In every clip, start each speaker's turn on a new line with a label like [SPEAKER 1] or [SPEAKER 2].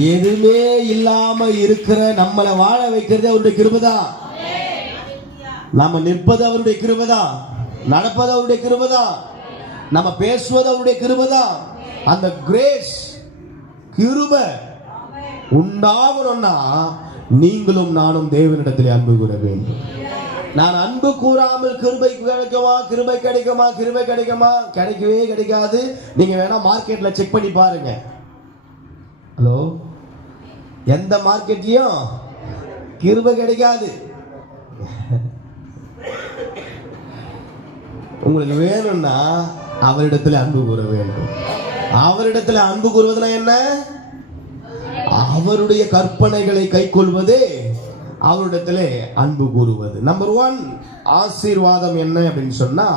[SPEAKER 1] எதுவுமே இல்லாம இருக்கிற நம்மளை வாழ வைக்கிறது அவருடைய கிருபதா? நாம நிற்பது அவருடைய கிருபதா? நடப்பது அவருடைய கிருபதா? நம்ம பேசுவது அவருடைய கிருபதா? அந்த கிரேஸ் கிருப உண்டாகணும்னா நீங்களும் நானும் தேவனிடத்தில் அன்பு கூற வேண்டும். நான் அன்பு கூறாமல் கிருபை கிடைக்குமா? கிருபை கிடைக்குமா? கிருபை கிடைக்குமா? கிடைக்கவே கிடைக்காது. நீங்க வேணா மார்க்கெட்ல செக் பண்ணி பாருங்க. ஹலோ? எந்த மார்க்கெட்லேயும் கிருப கிடைக்காது. உங்களுக்கு வேணும்னா அவரிடத்துல அன்பு கூற வேண்டும். அவரிடத்துல அன்பு கூறுவதுனா என்ன? அவருடைய கற்பனைகளை கைக்கொள்வதே அவரிடத்துல அன்பு கூறுவது. நம்பர் ஒன் ஆசீர்வாதம் என்ன அப்படின்னு சொன்னா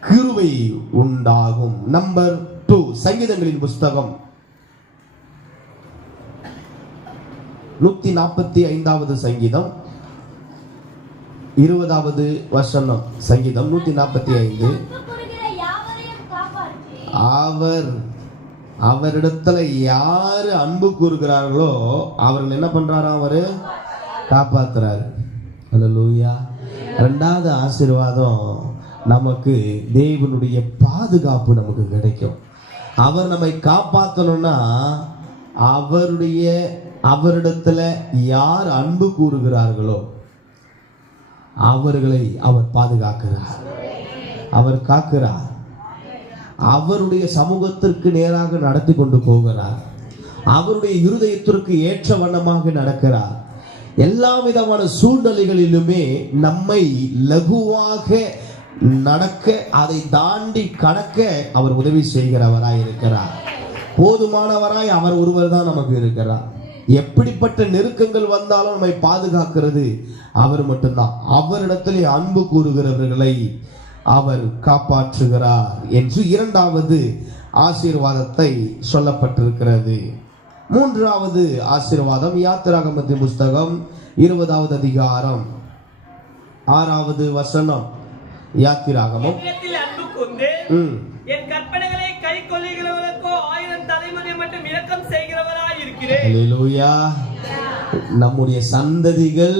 [SPEAKER 1] கிருவை உண்டாகும். நம்பர் டூ சங்கீதங்களின் புஸ்தகம். நூத்தி நாற்பத்தி ஐந்தாவது சங்கீதம். இருபதாவது வசனம். சங்கீதம் நூத்தி நாற்பத்தி ஐந்து. அவர் அவரிடத்துல யாரு அன்பு கூறுகிறார்களோ அவர்கள் என்ன பண்றாரா அவரு? காப்பாத்துறாரு. அல்லேலூயா ரெண்டாவது ஆசீர்வாதம் நமக்கு தேவனுடைய பாதுகாப்பு நமக்கு கிடைக்கும். அவர் நம்மை காப்பாற்றணும்னா அவருடைய அவரிடத்துல யார் அன்பு கூறுகிறார்களோ அவர்களை அவர் பாதுகாக்கிறார். அவர் காக்கிறார். அவருடைய சமூகத்திற்கு நேராக நடத்தி கொண்டு போகிறார். அவருடைய இருதயத்திற்கு ஏற்ற வண்ணமாக நடக்கிறார். எல்லா விதமான சூழ்நிலைகளிலுமே நம்மை லகுவாக நடக்க அதை தாண்டி கடக்க அவர் உதவி செய்கிறவராய் இருக்கிறார் போதுமானவராய் அவர் ஒருவர் தான் நமக்கு இருக்கிறார். எப்படிப்பட்ட நெருக்கங்கள் வந்தாலும் நம்மை பாதுகாக்கிறது. அவர் மட்டும்தான். அவரிடத்திலே அன்பு கூறுகிறவர்களை அவர் காப்பாற்றுகிறார் என்று இரண்டாவது ஆசீர்வாதத்தை சொல்லப்பட்டிருக்கிறது. மூன்றாவது ஆசீர்வாதம் யாத்திராகமத்தின் புஸ்தகம் இருபதாவது அதிகாரம் ஆறாவது வசனம். யாத்திராகமம்.
[SPEAKER 2] என் கற்பனைகளை கை கொள்ளுகிறவர்களுக்கோ ஆயிரம் தலைமுறை மட்டும் இலக்கம் செய்கிறவராய் இருக்கிறேன்.
[SPEAKER 1] நம்முடைய சந்ததிகள்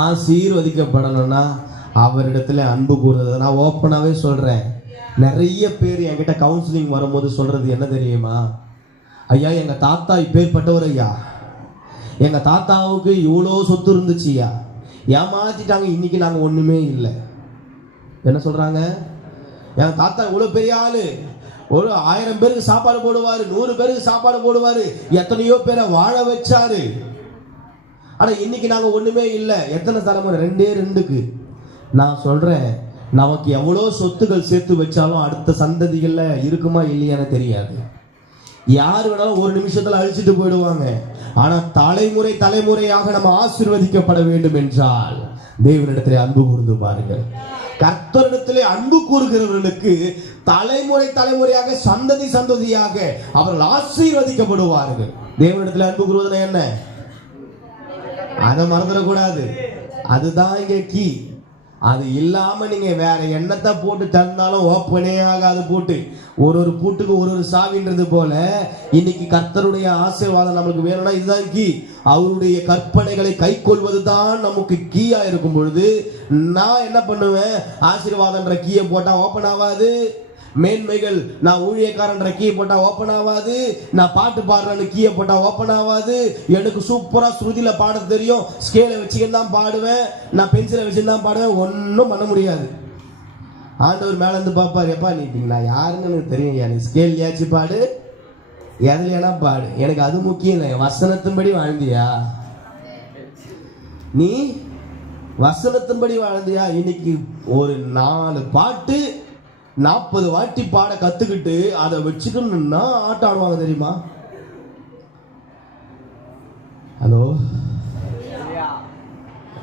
[SPEAKER 1] ஆசீர்வதிக்கப்படணும்னா அவரிடத்துல அன்பு கூறுறது. நான் ஓப்பனாவே சொல்றேன். நிறைய பேர் என்கிட்ட கவுன்சிலிங் வரும்போது சொல்றது என்ன தெரியுமா? ஐயா எங்க தாத்தா இப்பேற்பட்டவர் ஐயா. எங்க தாத்தாவுக்கு இவ்வளோ சொத்து இருந்துச்சுயா ஏமாத்திட்டாங்க. இன்னைக்கு நாங்கள் ஒண்ணுமே இல்லை. என்ன சொல்றாங்க? என் தாத்தா இவ்வளோ பெரிய ஆளு. ஒரு ஆயிரம் பேருக்கு சாப்பாடு போடுவாரு நூறு பேருக்கு சாப்பாடு போடுவாரு எத்தனையோ பேரை வாழ வச்சாரு. ஆனா இன்னைக்கு நாங்க ஒண்ணுமே இல்லை. எத்தனை தலைமுறை ரெண்டே ரெண்டுக்கு. நான் சொல்றேன் நமக்கு எவ்வளோ சொத்துக்கள் சேர்த்து வச்சாலும் அடுத்த சந்ததிகள்ல இருக்குமா இல்லையான்னு தெரியாது. யார் வேணாலும் ஒரு நிமிஷத்துல அழிச்சிட்டு போயிடுவாங்க. ஆனா தலைமுறை தலைமுறையாக நம்ம ஆசிர்வதிக்கப்பட வேண்டும் என்றால் தேவனிடத்திலே அன்பு கூர்ந்து பாருங்கள். கர்த்தரிடத்திலே அன்பு கூறுகிறவர்களுக்கு தலைமுறை தலைமுறையாக சந்ததி சந்ததியாக அவர்கள் ஆசீர்வதிக்கப்படுவார்கள். தேவனிடத்தில் அன்பு கூறுவதுனா என்ன? அதை மறந்துடக்கூடாது. அதுதான் இங்கே கீ. அது இல்லாம நீங்க வேற எண்ணத்தை போட்டு தந்தாலும் ஓப்பனே ஆகாது பூட்டு. ஒரு ஒரு பூட்டுக்கு ஒரு ஒரு சாவின்றது போல இன்னைக்கு கர்த்தருடைய ஆசீர்வாதம் நமக்கு வேணும்னா இதுதான் கீ. அவருடைய கற்பனைகளை கை தான் நமக்கு கீயா இருக்கும் பொழுது நான் என்ன பண்ணுவேன்? ஆசீர்வாதம்ன்ற கீயை போட்டா ஓப்பன் ஆகாது. மேன்மைகள் நான் ஊழியக்காரன்ற கீயை போட்டா ஓப்பன் ஆகாது நான் பாட்டு பாடுறேன்னு கீயை போட்டா ஓப்பன் ஆகாது எனக்கு சூப்பரா ஸ்ருதியில பாட தெரியும். ஸ்கேலை வச்சுக்கிட்டு தான் பாடுவேன். நான் பென்சிலை வச்சுட்டு தான் பாடுவேன். ஒன்றும் பண்ண முடியாது. ஆண்டவர் மேலே இருந்து பார்ப்பார் எப்பா நீ நான் யாருன்னு எனக்கு தெரியும் எனக்கு ஸ்கேல் ஏச்சு பாடு. எதுலையானா பாடு. எனக்கு அது முக்கியம் இல்லை. வசனத்தின்படி வாழ்ந்தியா? நீ வசனத்தின்படி வாழ்ந்தியா? இன்னைக்கு ஒரு நாலு பாட்டு நாற்பது வாட்டி பாட கத்துக்கிட்டு அதை வச்சுக்கணும்னா ஆட்டம் ஆடுவாங்க தெரியுமா? ஹலோ?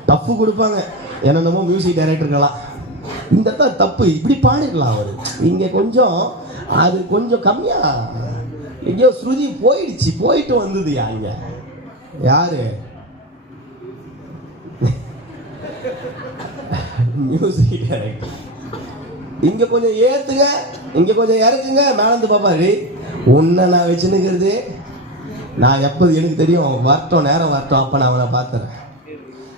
[SPEAKER 1] டஃப் கொடுப்பாங்க. என்னென்னமோ மியூசிக் டைரக்டருக்கெல்லாம் இந்த தான் தப்பு. இப்படி பாடிடலாம் அவர். இங்கே கொஞ்சம் அது கொஞ்சம் கம்மியா. எங்கேயோ ஸ்ருதி போயிடுச்சு. போயிட்டு வந்ததுயா இங்க? யாரு? மியூசிக் டைரக்டர் இங்க கொஞ்சம் ஏத்துங்க இங்க கொஞ்சம் இறக்குங்க மேலந்து பாப்பாரு. உன்னை நான் வச்சுன்னுக்கிறது நான் எப்போ எனக்கு தெரியும் வரட்டும் நேரம் வரட்டும் அப்போ நான் அவனை பார்த்துறேன்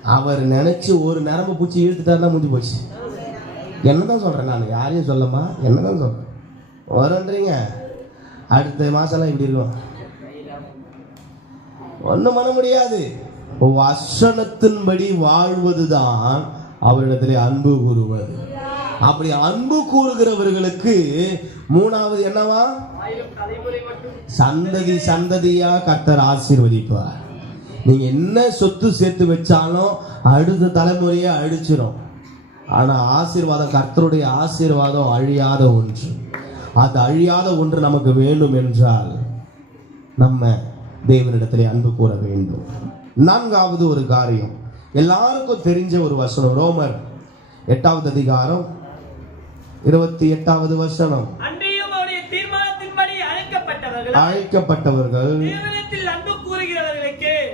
[SPEAKER 1] அவர் நினைச்சு ஒரு நரம்பு பூச்சி இழுத்துட்டாருன்னா முடிஞ்சு போச்சு. என்னதான் சொல்கிறேன் நான் யாரையும் சொல்லமா? என்னதான் சொல்கிறேன் வரன்றீங்க அடுத்த மாதம்லாம் இப்படி இருக்கும். ஒன்றும் பண்ண முடியாது. வசனத்தின்படி வாழ்வதுதான் அவரிடத்திலே அன்பு கூறுவது. அப்படி அன்பு கூறுகிறவர்களுக்கு மூணாவது என்னவா? சந்ததி சந்ததியா? கர்த்தர் ஆசீர்வதிப்பார். நீங்க என்ன சொத்து சேர்த்து வச்சாலும் அடுத்த தலைமுறையை அழிச்சிடும் ஆனா ஆசீர்வாதம் கர்த்தருடைய ஆசீர்வாதம் அழியாத ஒன்று. அது அழியாத ஒன்று நமக்கு வேண்டும் என்றால் நம்ம தேவனிடத்திலே அன்பு கூற வேண்டும். நான்காவது ஒரு காரியம். எல்லாருக்கும் தெரிஞ்ச ஒரு வசனம். ரோமர் எட்டாவது அதிகாரம் இருபத்தி எட்டாவது வசனம்.
[SPEAKER 2] அழைக்கப்பட்டவர்கள்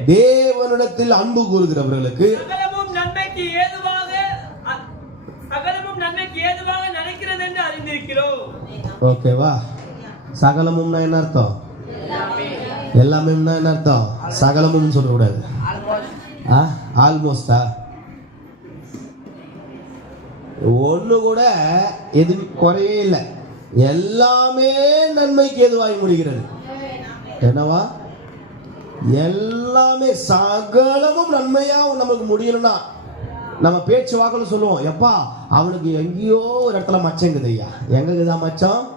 [SPEAKER 1] தேவனிடத்தில் அன்பு கூறுகிறவர்களுக்கு ஓகேவா? சகலமும்னா என்ன அர்த்தம்? எல்லாமே. என்ன அர்த்தம்? சகலமும் சொல்லக்கூடாது. ஆல்மோஸ்டா? ஒன்று கூட எது குறையே இல்லை. எல்லாமே நன்மைக்கு எதுவாகி முடிகிறது. என்னவா? எல்லாமே சகலமும் நன்மையாக நமக்கு முடியணும்னா நம்ம பேச்சு வாக்கில் சொல்லுவோம். எப்பா அவனுக்கு எங்கேயோ ஒரு இடத்துல மச்சங்குது ஐயா. எங்க இருக்குதா மச்சம்.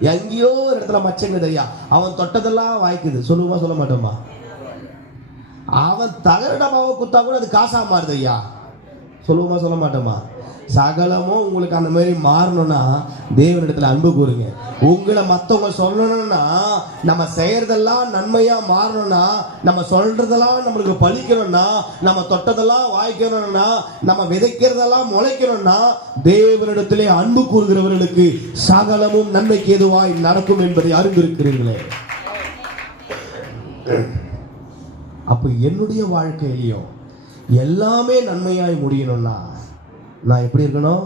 [SPEAKER 1] எங்கேயோ ஒரு இடத்துல மச்சங்குது ஐயா. அவன் தொட்டதெல்லாம் வாய்க்குது. சொல்லுவோமா சொல்ல மாட்டோமா? அவன் தகர டப்பாவை குத்தா கூட அது காசா மாறுது ஐயா. சொல்லுவோமா சொல்ல மாட்டோமா? சகலமும் உங்களுக்கு அந்த மாதிரி மாறணும்னா தேவனிடத்துல அன்பு கூறுங்க. உங்களை மற்றவங்க சொல்லணும்னா நம்ம செய்யறதெல்லாம் நன்மையா மாறணும்னா நம்ம சொல்றதெல்லாம் நம்மளுக்கு பழிக்கணும்னா நம்ம தொட்டதெல்லாம் வாய்க்கணும்னா நம்ம விதைக்கிறதெல்லாம் முளைக்கணும்னா தேவனிடத்திலே அன்பு கூறுகிறவர்களுக்கு சகலமும் நன்மைக்கு எதுவாய் நடக்கும் என்பதை அறிந்திருக்கிறீர்களே. அப்போ என்னுடைய வாழ்க்கையிலையும் எல்லாமே நன்மையாய் முடியணும்னா நான் எப்படி இருக்கணும்?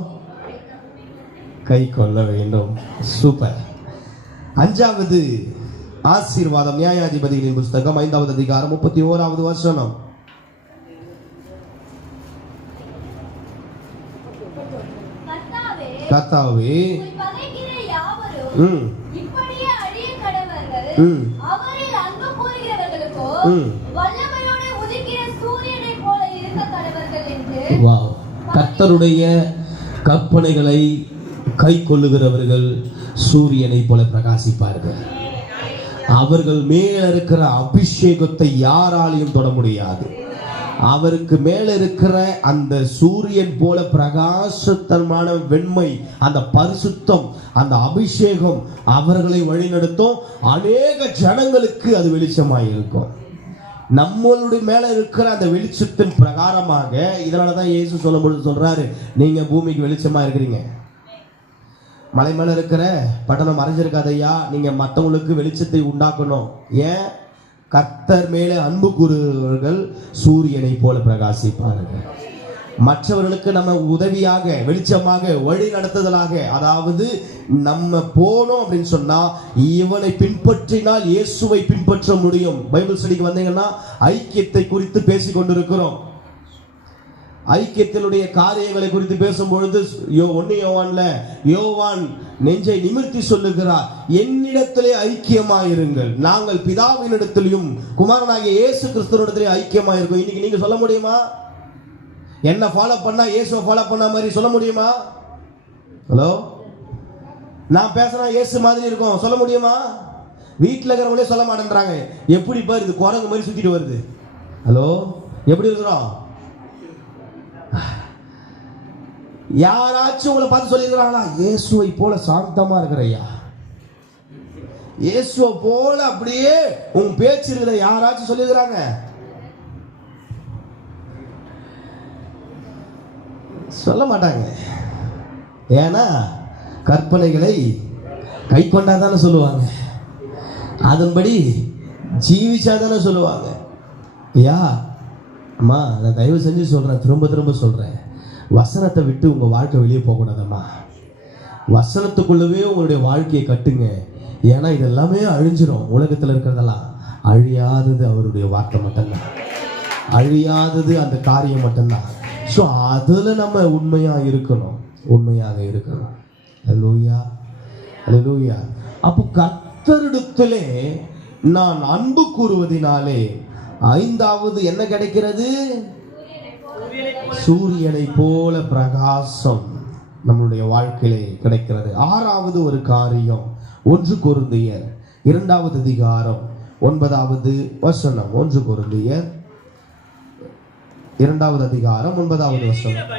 [SPEAKER 1] கை கொள்ள வேண்டும். சூப்பர் அஞ்சாவது ஆசீர்வாதம். நியாயாதிபதிகளின் புஸ்தகம் ஐந்தாவது அதிகாரம் முப்பத்தி ஓராவது வசனம்.
[SPEAKER 3] யாவரும்
[SPEAKER 1] ம். ம்.
[SPEAKER 3] அவரில் அன்பு கூறுகிறவர்களுக்கோ
[SPEAKER 1] ம்.
[SPEAKER 3] வல்லமையோடு உதிக்கிற சூரியனைப் போல இருக்க கடவர்கள் என்று
[SPEAKER 1] கத்தருடைய கற்பனைகளை கை கொள்ளுகிறவர்கள் சூரியனை போல பிரகாசிப்பார்கள். அவர்கள் மேல இருக்கிற அபிஷேகத்தை யாராலையும் தொட முடியாது. அவருக்கு மேல இருக்கிற அந்த சூரியன் போல பிரகாசத்தனமான வெண்மை அந்த பரிசுத்தம் அந்த அபிஷேகம் அவர்களை வழிநடத்தும். அநேக ஜனங்களுக்கு அது வெளிச்சமாயிருக்கும். இருக்கும் நம்மளுடைய மேல இருக்கிற அந்த வெளிச்சத்தின் பிரகாரமாக இதனால தான் இயேசு சொல்லும்பொழுது சொல்றாரு நீங்க பூமிக்கு வெளிச்சமா இருக்கிறீங்க. மலை மேல இருக்கிற பட்டணம் மறைஞ்சிருக்காதையா நீங்க மற்றவங்களுக்கு வெளிச்சத்தை உண்டாக்கணும். ஏன்? கர்த்தர் மேலே அன்பு கூறுவர்கள் சூரியனை போல பிரகாசிப்பார்கள். மற்றவர்களுக்கு நம்ம உதவியாக வெளிச்சமாக வழி நடத்துதலாக அதாவது நம்ம போனோம் அப்படின்னு சொன்னா இவனை பின்பற்றினால் இயேசுவை பின்பற்ற முடியும். பைபிள் ஸ்டடிக்கு வந்தீங்கன்னா ஐக்கியத்தை குறித்து பேசிக் கொண்டிருக்கிறோம். ஐக்கியத்தினுடைய காரியங்களை குறித்து பேசும்பொழுது யோ ஒன்னு யோவான்ல யோவான் நெஞ்சை நிமிர்த்தி சொல்லுகிறார் என்னிடத்திலே ஐக்கியமாயிருங்கள். நாங்கள் பிதாவினிடத்திலையும் குமாரனாகிய இயேசு கிறிஸ்துவனிடத்திலே ஐக்கியமாயிருக்கோம் இன்னைக்கு நீங்க சொல்ல முடியுமா? என்ன ஃபாலோ பண்ணா இயேசுவை ஃபாலோ பண்ண மாதிரி சொல்ல முடியுமா? ஹலோ நான் பேசுறேன் இயேசு மாதிரி இருக்கும். சொல்ல முடியுமா? வீட்டில் இருக்கிறவங்களே சொல்ல மாட்டேன்றாங்க. எப்படி பாரு இது குரங்கு மாதிரி சுத்திட்டு வருது. ஹலோ எப்படி இருக்கிறோம்? யாராச்சும் உங்களை பார்த்து சொல்லியிருக்கிறாங்களா இயேசுவை போல சாந்தமா இருக்கிறையா? இயேசுவை போல அப்படியே உன் பேச்சு இருக்கிற யாராச்சும் சொல்லியிருக்கிறாங்க? சொல்ல மாட்டாங்க ஏன்னா கற்பனைகளை கை கொண்டாதானே சொல்லுவாங்க. அதன்படி ஜீவிச்சாதானே சொல்லுவாங்க. ஐயா அம்மா நான் தயவு செஞ்சு சொல்கிறேன் திரும்ப திரும்ப சொல்கிறேன் வசனத்தை விட்டு உங்கள் வாழ்க்கை வெளியே போகக்கூடாதம்மா. வசனத்துக்குள்ளவே உங்களுடைய வாழ்க்கையை கட்டுங்க. ஏன்னா இது எல்லாமே அழிஞ்சிரும். உலகத்தில் இருக்கிறதெல்லாம் அழியாதது அவருடைய வார்த்தை மட்டும்தான். அழியாதது அந்த காரியம் மட்டும்தான். ஸோ அதில் நம்ம உண்மையாக இருக்கணும். உண்மையாக இருக்கணும். லூயா அல்லூயா அப்போ கர்த்தரிடத்திலே நான் அன்பு கூறுவதினாலே ஐந்தாவது என்ன கிடைக்கிறது? சூரியனை போல பிரகாசம் நம்மளுடைய வாழ்க்கையிலே கிடைக்கிறது. ஆறாவது ஒரு காரியம் ஒன்று குருந்தியர். இரண்டாவது அதிகாரம் ஒன்பதாவது வசனம் ஒன்று குருந்தியர். இரண்டாவது அதிகாரம் ஒன்பதாவது வசனம்.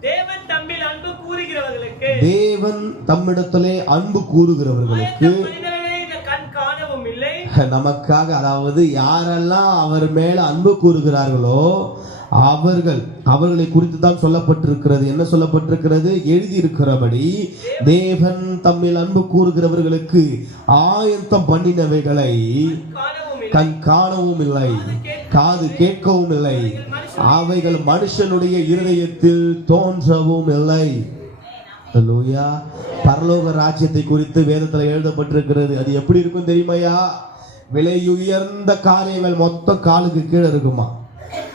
[SPEAKER 2] தேவன் தம்மில் அன்பு கூறுகிறவர்களுக்கு
[SPEAKER 1] தேவன் தம்மிடத்திலே அன்பு கூறுகிறவர்களுக்கு நமக்காக அதாவது யாரெல்லாம் அவர் மேல அன்பு கூறுகிறார்களோ அவர்கள் அவர்களை குறித்து தான் சொல்லப்பட்டிருக்கிறது. என்ன சொல்லப்பட்டிருக்கிறது? எழுதியிருக்கிறபடி தேவன் தம்மில் அன்பு கூறுகிறவர்களுக்கு ஆயத்தம் பண்ணினவைகளை கண் காணவும் இல்லை. காது கேட்கவும் இல்லை. அவைகள் மனுஷனுடைய இருதயத்தில் தோன்றவும் இல்லை. பரலோக ராஜ்யத்தை குறித்து வேதத்தில் எழுதப்பட்டிருக்கிறது. அது எப்படி இருக்கும் தெரியுமாயா விலை உயர்ந்த காரியங்கள் மொத்தம் காலுக்கு கீழே இருக்குமா?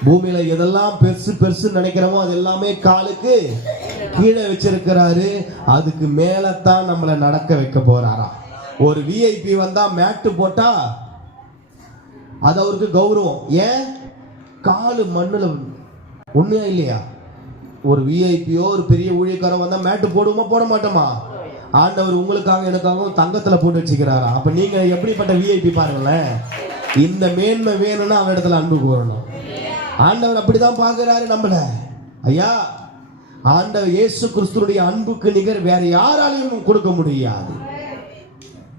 [SPEAKER 1] பூமியில எதெல்லாம் பெருசு பெருசு நினைக்கிறோமோ அது எல்லாமே காலுக்கு கீழே வச்சிருக்கிறாரு. அதுக்கு மேலத்தான் நம்மளை நடக்க வைக்க போறாராம். ஒரு விஐபி வந்தா மேட்டு போட்டா அது அவருக்கு கௌரவம். ஏன்? காலு மண்ணில் உண்மையா இல்லையா? ஒரு விஐபியோ ஒரு பெரிய ஊழியக்காரன் வந்தால் மேட்டு போடுவோமா போட மாட்டோமா? ஆண்டவர் உங்களுக்காக எனக்காகவும் தங்கத்தில் போட்டு வச்சுக்கிறாரா? அப்போ நீங்கள் எப்படிப்பட்ட விஐபி பாருங்களேன். இந்த மேன்மை வேணும்னா அவன் இடத்துல அன்பு கூறணும். ஆண்டவர் அப்படிதான் பார்க்கிறாரு நம்மள. ஐயா ஆண்டவர் இயேசு கிறிஸ்துடைய அன்புக்கு நிகர் வேற யாராலையும் கொடுக்க முடியாது.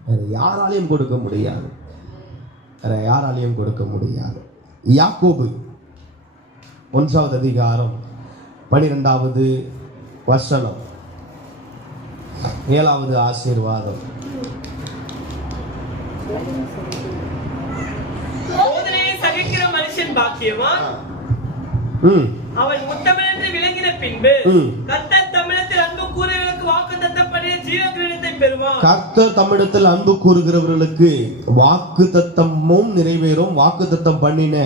[SPEAKER 1] வேற யாராலையும் கொடுக்க முடியாது. வேற யாராலையும் கொடுக்க முடியாது. யாக்கோபு ஒன்றாவது அதிகாரம் பனிரெண்டாவது வசனம். ஏழாவது ஆசீர்வாதம்.
[SPEAKER 2] மனுஷன் பாக்கியவான். அவன் உத்தமனென்று விளங்கின பின்பு
[SPEAKER 1] ம்.
[SPEAKER 2] கர்த்தர் தமிழத்தில்
[SPEAKER 1] கர்த்தர் தமிழத்தில் அன்பு கூறுகிறவர்களுக்கு வாக்கு தத்தமும் நிறைவேறும். வாக்கு தத்தம் பண்ணின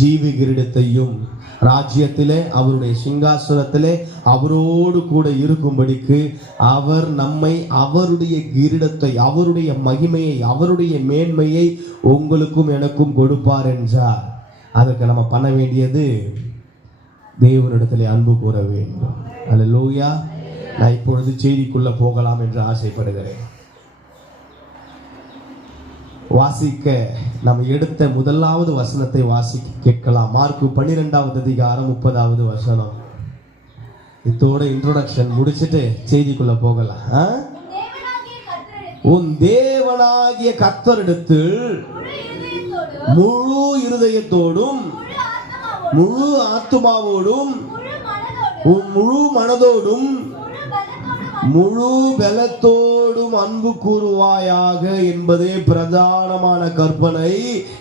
[SPEAKER 1] ஜீவி கிரீடத்தையும் ராஜ்யத்திலே அவருடைய சிங்காசனத்திலே அவரோடு கூட இருக்கும்படிக்கு அவர் நம்மை அவருடைய கிரீடத்தை அவருடைய மகிமையை அவருடைய மேன்மையை உங்களுக்கும் எனக்கும் கொடுப்பார் என்றார். அதற்கு நம்ம பண்ண வேண்டியது தேவனிடத்திலே அன்பு கூற வேண்டும். அல்ல லோயா நான் இப்பொழுது செய்திக்குள்ள போகலாம் என்று ஆசைப்படுகிறேன். வாசிக்க நம்ம எடுத்த முதலாவது வசனத்தை வாசிக்க கேட்கலாம். மார்க்கு பன்னிரெண்டாவது அதிகாரம் முப்பதாவது வசனம். இதோட இன்ட்ரோடக்ஷன் முடிச்சிட்டு செய்திக்குள்ள போகலாம்.
[SPEAKER 3] உன் தேவனாகிய
[SPEAKER 1] கத்தர் எடுத்து
[SPEAKER 3] முழு இருதயத்தோடும்
[SPEAKER 1] முழு ஆத்துமாவோடும் உன் முழு
[SPEAKER 3] மனதோடும் முழு பலத்தோடும்
[SPEAKER 1] அன்பு கூறுவாயாக என்பதே பிரதானமான கற்பனை.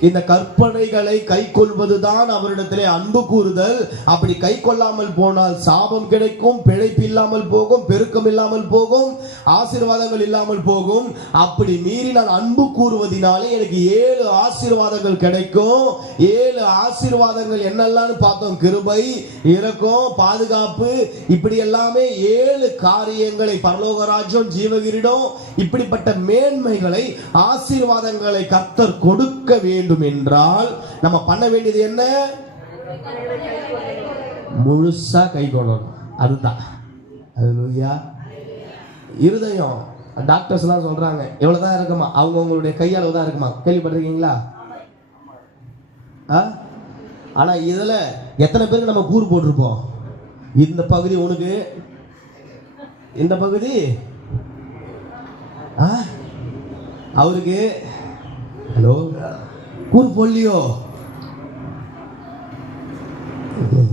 [SPEAKER 1] இந்த கற்பனைகளை கை கொள்வதுதான் அவரிடத்திலே அன்பு கூறுதல். அப்படி கை கொள்ளாமல் போனால் சாபம் கிடைக்கும் பிழைப்பு இல்லாமல் போகும் பெருக்கம் இல்லாமல் போகும் ஆசீர்வாதங்கள் இல்லாமல் போகும். அப்படி மீறி நான் அன்பு கூறுவதினாலே எனக்கு ஏழு ஆசீர்வாதங்கள் கிடைக்கும். ஏழு ஆசீர்வாதங்கள் என்னெல்லாம் பார்த்தோம். கிருபை இரக்கம் பாதுகாப்பு இப்படி எல்லாமே ஏழு காரியங்களை பரலோகராஜ்யம் ஜீவகிரிடம் இப்படிப்பட்ட மேன்மைகளை ஆசீர்வாதங்களை கர்த்தர் கொடுக்க வேண்டும் என்றால் நம்ம பண்ண வேண்டியது என்ன? முழுசா கை கொள்ளணும். அதுதான். அது இருதயம். டாக்டர்ஸ் எல்லாம் சொல்றாங்க எவ்வளவுதான் இருக்குமா? அவங்க அவங்களுடைய கையளவு தான் இருக்குமா? கேள்விப்பட்டிருக்கீங்களா? ஆனா இதுல எத்தனை பேருக்கு நம்ம கூறு போட்டிருப்போம்? இந்த பகுதி உனக்கு இந்த பகுதி? ஆ? அவருக்கு ஹலோ? கூறு போடலையோ?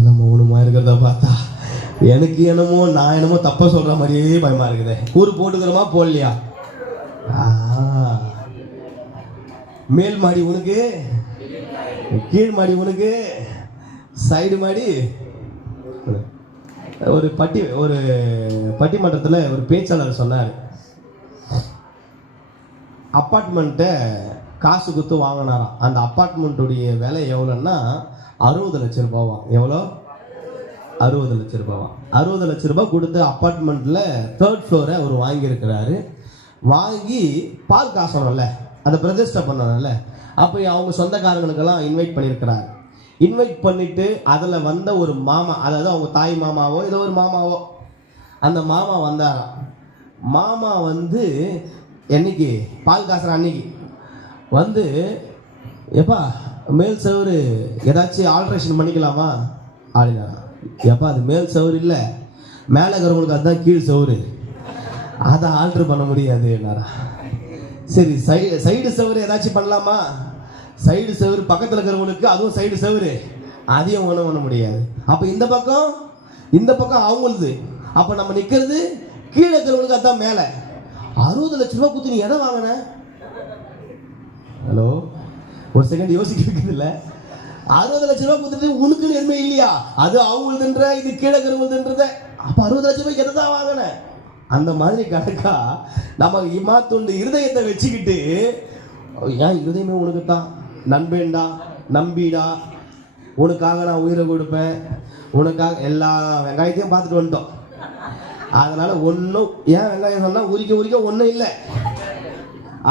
[SPEAKER 1] நம்ம ஒண்ணுமா இருக்கிறத பார்த்தா எனக்கு என்னமோ நான் என்னமோ தப்பா சொல்ற மாதிரியே பயமா இருக்குது. கூறு போட்டுக்கிறோமா போடலையா? மேல் மாடி உனக்கு கீழ் மாடி உனக்கு சைடு மாடி ஒரு பட்டி ஒரு பட்டிமன்றத்தில் ஒரு பேச்சாளர் சொன்னார். அப்பார்ட்மெண்ட்டை காசு கொடுத்து வாங்கினாராம். அந்த அப்பார்ட்மெண்ட்டுடைய விலை எவ்வளோன்னா அறுபது லட்சம் ரூபாவாம் எவ்வளோ? அறுபது லட்ச ரூபாவாம் அறுபது லட்ச ரூபாய் கொடுத்து அப்பார்ட்மெண்ட்டில் தேர்ட் ஃப்ளோரை அவர் வாங்கியிருக்கிறாரு. வாங்கி பால் காசணும்ல அதை பிரதிஷ்டை பண்ணணும்ல அப்போ அவங்க சொந்தக்காரங்களுக்கெல்லாம் இன்வைட் பண்ணியிருக்கிறாரு. இன்வைட் பண்ணிட்டு அதில் வந்த ஒரு மாமா அதாவது அவங்க தாய் மாமாவோ ஏதோ ஒரு மாமாவோ. அந்த மாமா வந்தாராம். மாமா வந்து என்னைக்கு? பால் காசுற அன்னைக்கு. வந்து எப்பா மேல் சவுறு ஏதாச்சும் ஆல்ட்ரேஷன் பண்ணிக்கலாமா? அப்படின்னா எப்பா அது மேல் செவரு இல்லை. மேலே இருக்கிறவங்களுக்கு அதுதான் கீழ் சவுறு அதை ஆல்ட்ரு பண்ண முடியாதுன்னாரா சரி சைடு சைடு செவரு ஏதாச்சும் பண்ணலாமா? சைடு செவரு பக்கத்தில் இருக்கிறவங்களுக்கு அதுவும் சைடு செவரு. அதையும் ஒன்றும் பண்ண முடியாது. அப்போ இந்த பக்கம் இந்த பக்கம் அவங்களுது. அப்போ நம்ம நிற்கிறது கீழே இருக்கிறவங்களுக்கு அதான் மேலே. அறுபது லட்ச ரூபா கொடுத்து நீ எதை வாங்கின? ஹலோ ஒரு செகண்ட் யோசிக்க இருக்குது அறுபது லட்ச ரூபாய் கொடுத்துட்டு உனக்குன்னு எதுவுமே இல்லையா? அது அவங்களுதுன்ற இது கீழே இருக்கிறவங்களுதுன்றத. அப்போ அறுபது லட்ச ரூபாய்க்கு எதை தான் வாங்கினேன் அந்த மாதிரி கணக்கா நம்ம இமாத்துண்டு இருதயத்தை வச்சுக்கிட்டு ஏன் இருதயமே உனக்கு தான் நண்பேண்டா நம்பிடா. உனக்காக நான் உயிரை கொடுப்பேன். உனக்காக எல்லா வெங்காயத்தையும் பார்த்துட்டு வந்துட்டோம். அதனால ஒன்றும் ஏன் வெங்காயம் சொன்னால் உரிக்க உரிக்க ஒன்றும் இல்லை.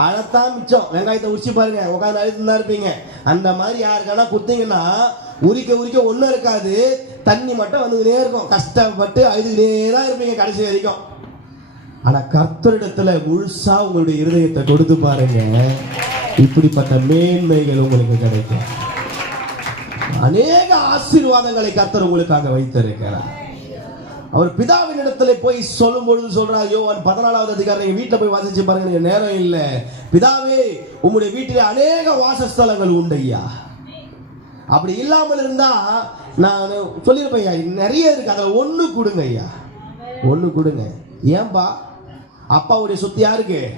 [SPEAKER 1] அழத்தான் மிச்சம். வெங்காயத்தை உரிச்சு பாருங்க. உட்காந்து அழுத்து தான் இருப்பீங்க. அந்த மாதிரி யாருக்கானா குத்திங்கன்னா உரிக்க உரிக்க ஒன்றும் இருக்காது. தண்ணி மட்டும் வந்துக்கிட்டே இருக்கும். கஷ்டப்பட்டு அழுதுகிட்டே தான் இருப்பீங்க கடைசி வரைக்கும். ஆனால் கர்த்தரிடத்துல முழுசா உங்களுடைய இருதயத்தை கொடுத்து பாருங்க. இப்படிப்பட்ட மேன்மைகள் உங்களுக்கு கிடைக்கும். அநேக ஆசீர்வாதங்களை கர்த்தர் உங்களுக்காக வைத்திருக்கிறார். அவர் பிதாவின் இடத்துல போய் சொல்லும் பொழுது சொல்றார் யோவான் பதினாலாவது அதிகாரம் நீங்க வீட்டுல போய் வாசிச்சு பாருங்க நீங்க நேரம் இல்லை. பிதாவே உங்களுடைய வீட்டிலே அநேக வாசஸ்தலங்கள் உண்டு ஐயா. அப்படி இல்லாமல் இருந்தா நான் சொல்லியிருப்பேன் ஐயா நிறைய இருக்கு அதில் ஒன்று கொடுங்க ஐயா. ஒன்று கொடுங்க. ஏன்பா? அப்பாவுடைய சொத்து யாருக்கு?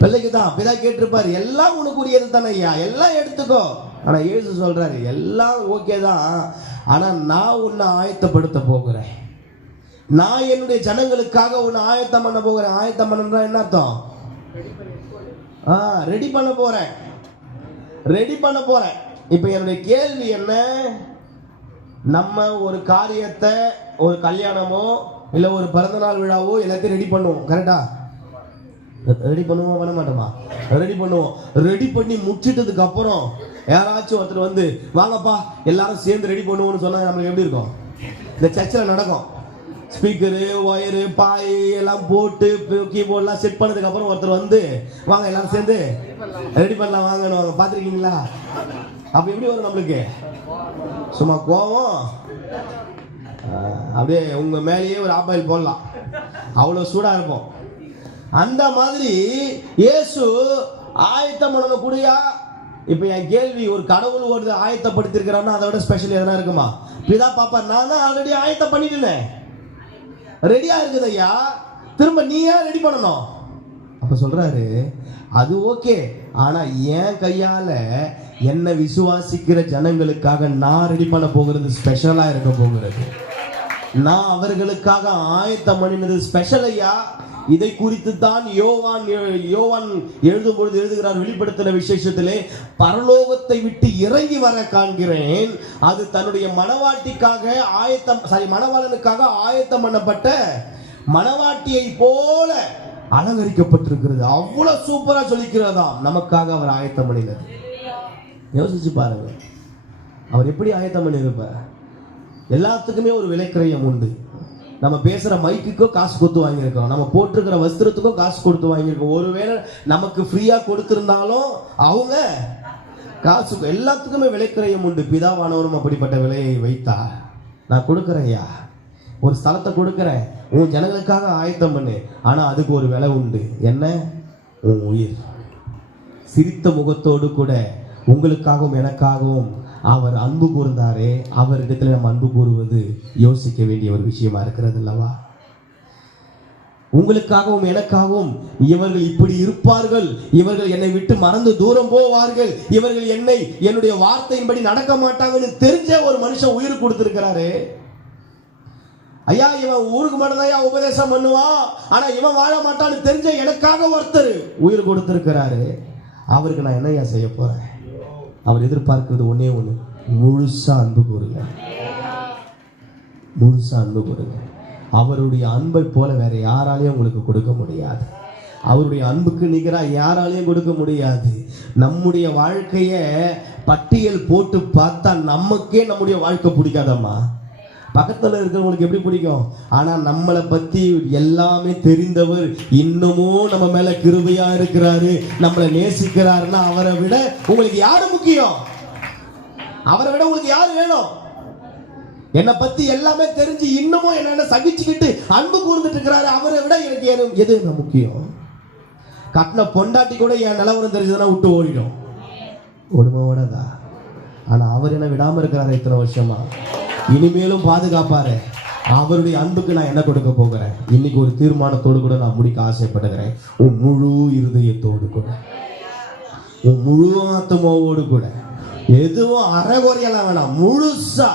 [SPEAKER 1] பிள்ளைக்கு தான் பிதா கேட்டிருப்பாரு எல்லாம் உனக்கு உரியது தானே ஐயா எல்லாம் எடுத்துக்கோ. ஆனால் இயேசு சொல்கிறாரு எல்லாம் ஓகே தான் ஆனால் நான் உன்னை ஆயத்தப்படுத்த போகிறேன். நான் என்னுடைய ஜனங்களுக்காக உன்னை ஆயத்தம் பண்ண போகிறேன். ஆயத்தம் பண்ணா என்ன அர்த்தம்? ஆ ரெடி பண்ண போகிறேன் ரெடி பண்ண போகிறேன் இப்போ என்னுடைய கேள்வி என்ன? நம்ம ஒரு காரியத்தை ஒரு கல்யாணமோ இல்லை ஒரு பிறந்தநாள் விழாவோ எல்லாத்தையும் ரெடி பண்ணுவோம் கரெக்டாக ரெடி பண்ணுவோம் பண்ண மாட்டோமா? ரெடி பண்ணுவோம். ரெடி பண்ணி முடிச்சிட்டதுக்கு அப்புறம் யாராச்சும் ஒருத்தர் வந்து வாங்கப்பா எல்லாரும் சேர்ந்து ரெடி பண்ணுவோம்னு சொன்னா நம்மளுக்கு எப்படி இருக்கும்? இந்த சர்ச்சில் நடக்கும். ஸ்பீக்கரு ஒயரு பாய் எல்லாம் போட்டு கீபோர்ட்லாம் செட் பண்ணதுக்கு அப்புறம் ஒருத்தர் வந்து வாங்க எல்லாரும் சேர்ந்து ரெடி பண்ணலாம் வாங்கன்னு வாங்க. பார்த்துருக்கீங்களா? அப்போ எப்படி வரும் நம்மளுக்கு? சும்மா கோவம். அப்படியே உங்க மேலேயே ஒரு ஆப்பாயில் போடலாம். அவ்வளோ சூடாக இருப்போம். அந்த மாதிரி இயேசு ஆயத்தம் பண்ணணும் கூடியா? இப்போ என் கேள்வி ஒரு கடவுள் ஒரு ஆயத்தப்படுத்திருக்கிறான்னா அதை விட ஸ்பெஷல் எதனா இருக்குமா? பிதா பாப்பா நான் தான் ஆல்ரெடி ஆயத்தம் பண்ணிட்டேன். ரெடியா இருக்குது ஐயா. திரும்ப நீ ஏன் ரெடி பண்ணணும்? அப்ப சொல்றாரு அது ஓகே ஆனா என் கையால என்னை விசுவாசிக்கிற ஜனங்களுக்காக நான் ரெடி பண்ண போகிறது ஸ்பெஷலா இருக்க போகிறது. நான் அவர்களுக்காக ஆயத்தம் பண்ணினது ஸ்பெஷல் ஐயா. இதை குறித்து தான் யோவான் யோவான் எழுதும் பொழுது எழுதுகிறார் வெளிப்படுத்தின விசேஷத்திலே பரலோகத்தை விட்டு இறங்கி வர காண்கிறேன். அது தன்னுடைய மனவாட்டிக்காக ஆயத்தம் சாரி மணவாளனுக்காக ஆயத்தம் பண்ணப்பட்ட மணவாட்டியை போல அலங்கரிக்கப்பட்டிருக்கிறது. அவ்வளவு சூப்பரா சொல்லிக்கிறதாம். நமக்காக அவர் ஆயத்தம் பண்ணினது யோசிச்சு பாருங்க. அவர் எப்படி ஆயத்தம் பண்ணியிருப்பார்? எல்லாத்துக்குமே ஒரு விலைக்கிரயம் உண்டு. நம்ம பேசுற மைக்குக்கோ காசு கொடுத்து வாங்கியிருக்கோம். நம்ம போட்டிருக்கிற வஸ்திரத்துக்கும் காசு கொடுத்து வாங்கியிருக்கோம். ஒருவேளை நமக்கு ஃப்ரீயா கொடுத்துருந்தாலும் அவங்க காசு எல்லாத்துக்குமே விலைக்கிறையும் உண்டு. பிதாவானவரும் அப்படிப்பட்ட விலையை வைத்தா நான் கொடுக்குறேன் ஐயா. ஒரு ஸ்தலத்தை கொடுக்குறேன். உன் ஜனங்களுக்காக ஆயத்தம் பண்ணு. ஆனால் அதுக்கு ஒரு விலை உண்டு. என்ன? உன் உயிர். சிரித்த முகத்தோடு கூட உங்களுக்காகவும் எனக்காகவும் அவர் அன்பு கூர்ந்தாரே அவரிடத்தில் நம்ம அன்பு கூறுவது யோசிக்க வேண்டிய ஒரு விஷயமா இருக்கிறது அல்லவா? உங்களுக்காகவும் எனக்காகவும் இவர்கள் இப்படி இருப்பார்கள். இவர்கள் என்னை விட்டு மறந்து தூரம் போவார்கள். இவர்கள் என்னை என்னுடைய வார்த்தையின்படி நடக்க மாட்டாங்கன்னு தெரிஞ்ச ஒரு மனுஷன் உயிர் கொடுத்திருக்கிறாரு. ஐயா இவன் ஊருக்கு மட்டும்தான் உபதேசம் பண்ணுவான் ஆனா இவன் வாழ மாட்டான்னு தெரிஞ்ச எனக்காக ஒருத்தர் உயிர் கொடுத்திருக்கிறாரு. அவருக்கு நான் என்னய்யா செய்ய போறேன்? அவர் எதிர்பார்க்கிறது ஒன்றே ஒன்று முழுசா அன்பு கூறுங்க. முழுசா அன்பு கொடுங்க அவருடைய அன்பை போல வேற யாராலையும் உங்களுக்கு கொடுக்க முடியாது. அவருடைய அன்புக்கு நிகராக யாராலையும் கொடுக்க முடியாது. நம்முடைய வாழ்க்கையை பட்டியல் போட்டு பார்த்தா நமக்கே நம்முடைய வாழ்க்கை பிடிக்காதம்மா. பக்கத்துல இருக்கிறவங்களுக்கு எப்படி பிடிக்கும்? ஆனா நம்மளை பத்தி எல்லாமே தெரிந்தவர் இன்னமும் நம்ம மேல கிருபையா இருக்கிறாரு நம்மளை நேசிக்கிறாருன்னா அவரை விட உங்களுக்கு யாரு முக்கியம்? அவரை விட உங்களுக்கு யாரு வேணும்? என்னை பத்தி எல்லாமே தெரிஞ்சு இன்னமும் என்ன சகிச்சுக்கிட்டு அன்பு கூர்ந்துட்டு இருக்கிறாரு அவரை விட எனக்கு எது- எது என்ன முக்கியம்? கட்டின பொண்டாட்டி கூட என் நிலவரம் தெரிஞ்சதுன்னா விட்டு ஓடிடும். ஓடுமா ஓடாதா? ஆனா அவர் என்ன விடாம இருக்கிறாரு இத்தனை வருஷமா. இனிமேலும் பாதுகாப்பாரு. அவருடைய அன்புக்கு நான் என்ன கொடுக்க போகிறேன்? இன்னைக்கு ஒரு தீர்மானத்தோடு கூட நான் முடிக்க ஆசைப்படுகிறேன். உன் முழு இருதயத்தோடு கூட. உன் முழு ஆத்மாவோடு கூட. எதுவும் அறகுறையெல்லாம் வேணாம். முழுசா.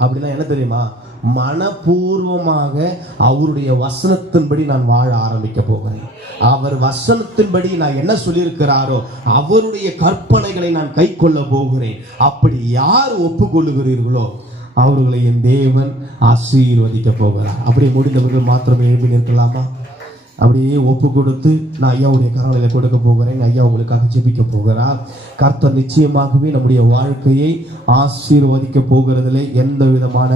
[SPEAKER 1] அப்படின்னா என்ன தெரியுமா? மனப்பூர்வமாக அவருடைய வசனத்தின்படி நான் வாழ ஆரம்பிக்க போகிறேன். அவர் வசனத்தின்படி நான் என்ன சொல்லியிருக்கிறாரோ அவருடைய கற்பனைகளை நான் கை கொள்ள போகிறேன். அப்படி யார் ஒப்புக்கொள்ளுகிறீர்களோ அவர்களை என் தேவன் ஆசீர்வதிக்க போகிறார். அப்படியே முடிந்தவர்கள் மாத்திரம் எழுப்பி நிற்கலாமா? அப்படியே ஒப்பு கொடுத்து நான் ஐயாவுடைய கரங்களில் கொடுக்க போகிறேன் ஐயா உங்களுக்காக ஜெபிக்க போகிறார். கர்த்தர் நிச்சயமாகவே நம்முடைய வாழ்க்கையை ஆசீர்வதிக்க போகிறதிலே எந்த விதமான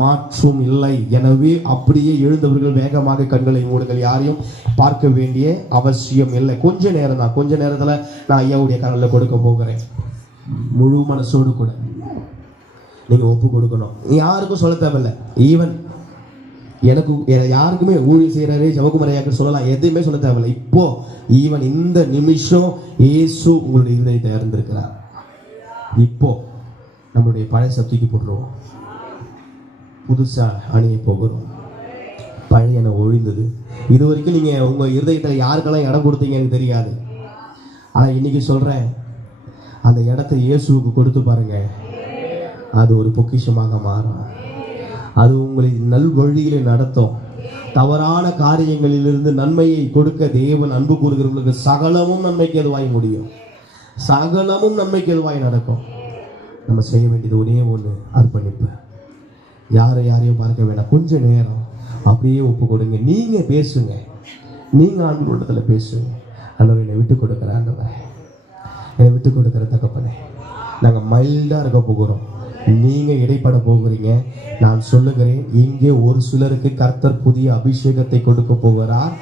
[SPEAKER 1] மாற்றும் இல்லை. எனவே அப்படியே எழுந்தவர்கள் வேகமாக கண்களை மூடுங்கள். யாரையும் பார்க்க வேண்டிய அவசியம் இல்லை. கொஞ்ச நேரம் தான் கொஞ்ச நேரத்தில் நான் ஐயாவுடைய கரங்களில் கொடுக்க போகிறேன். முழு மனசோடு கூட நீங்கள் ஒப்பு கொடுக்கணும். யாருக்கும் சொல்ல தேவையில்லை. ஈவன் எனக்கு யாருக்குமே ஊழியர் செய்யறாரு ஜவகுமரையாக்கு சொல்லலாம். எதுவுமே சொல்ல தேவையில்லை. இப்போ ஈவன் இந்த நிமிஷம் இயேசு உங்களுடைய இதயத்தை இறந்திருக்கிறார். இப்போ நம்மளுடைய பழைய சக்திக்கு போட்டுருவோம். புதுசாக அணிய போகிறோம். பழையன ஒழிந்தது. இது வரைக்கும் நீங்கள் உங்கள் இருதயத்தை யாருக்கெல்லாம் இடம் கொடுத்தீங்கன்னு தெரியாது. ஆனால் இன்னைக்கு சொல்கிறேன் அந்த இடத்த இயேசுவுக்கு கொடுத்து பாருங்க. அது ஒரு பொக்கிஷமாக மாறும். அது உங்களை நல்வழியிலே நடத்தும். தவறான காரியங்களிலிருந்து நன்மையை கொடுக்க தேவன் அன்பு கூறுகிறவர்களுக்கு சகலமும் நன்மைக்கு எதுவாய் முடியும். சகலமும் நன்மைக்கு எதுவாய் நடக்கும். நம்ம செய்ய வேண்டியது ஒரே ஒன்று அர்ப்பணிப்பு. யாரை யாரையும் பார்க்க வேண்டாம். கொஞ்சம் நேரம் அப்படியே ஒப்பு கொடுங்க. நீங்கள் பேசுங்க. நீங்கள் ஆண்டவரிடத்துல பேசுங்க. ஆண்டவர் என்னை விட்டு கொடுக்குற என்னை விட்டு கொடுக்குற தகப்பனே நாங்கள் மைல்டாக இருக்க போகிறோம். நீங்க இடைப்பட போகிறீங்க. நான் சொல்லுகிறேன் இங்கே ஒரு சிலருக்கு கர்த்தர் புதிய அபிஷேகத்தை கொடுக்க போகிறார்.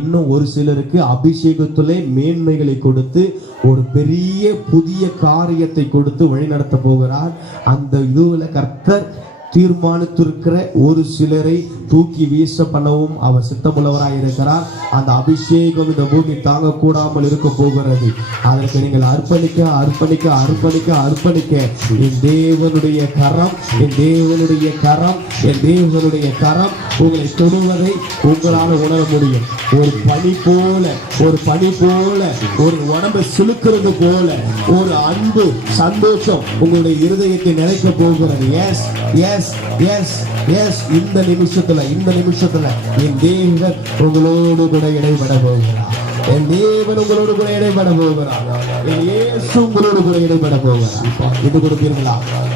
[SPEAKER 1] இன்னும் ஒரு சிலருக்கு அபிஷேகத்திலே மேன்மைகளை கொடுத்து ஒரு பெரிய புதிய காரியத்தை கொடுத்து வழிநடத்த போகிறார். அந்த இதுவில் கர்த்தர் தீர்மானித்திருக்கிற ஒரு சிலரை தூக்கி வீச பண்ணவும் அவர் சித்தமுள்ளவராக இருக்கிறார் அந்த அபிஷேகம் இந்த பூமி தாங்க கூடாமல் இருக்க போகிறது. அதற்கு நீங்கள் அர்ப்பணிக்க அர்ப்பணிக்க அர்ப்பணிக்க அர்ப்பணிக்க. என் தேவனுடைய கரம் என் தேவனுடைய கரம் என் தேவனுடைய கரம் உங்களை தொடுவதை உங்களால் உணர முடியும். ஒரு பனி போல ஒரு பனி போல ஒரு உடம்பு சிலுக்கிறது போல ஒரு அன்பு சந்தோஷம் உங்களுடைய இருதயத்தை நினைக்க போகிறது. எஸ் எஸ் எஸ் எஸ் இந்த நிமிஷத்துல இந்த நிமிஷத்துல என் தேவன் உங்களோடு கூட இடைபட போகிறார். என் தேவன் உங்களோடு கூட இடைபட போகிறார். என் இயேசு உங்களோடு கூட இடைபட போகிறார். விட்டு கொடுப்பீர்களா?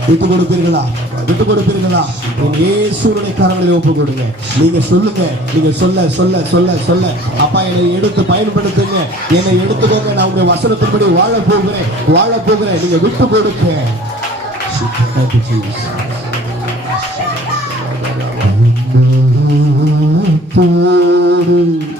[SPEAKER 1] விட்டு கொடுப்பீர்களா? விட்டு கொடுப்பீர்களா? என் இயேசுடைய கரங்களை ஒப்பு கொடுங்க நீங்க சொல்லுங்க. நீங்க சொல்ல சொல்ல சொல்ல சொல்ல. அப்பா என்னை எடுத்து பயன்படுத்துங்க. என்னை எடுத்துக்கோங்க. நான் உங்க வசனத்தின்படி வாழ போகிறேன். வாழ போகிறேன். நீங்க விட்டு கொடுக்க Puri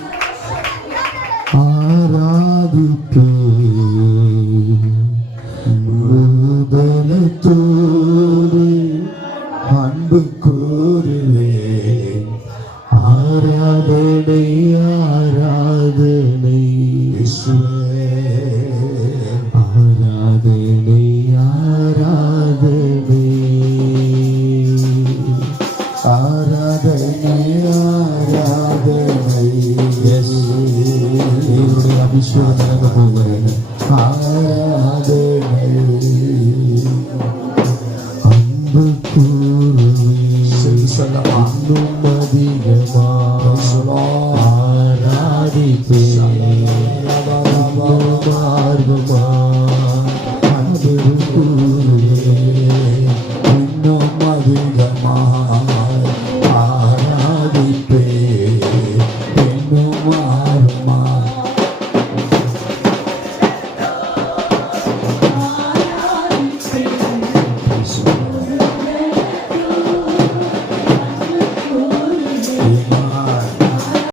[SPEAKER 1] അഭിഷേകം പോകുന്നത് ആ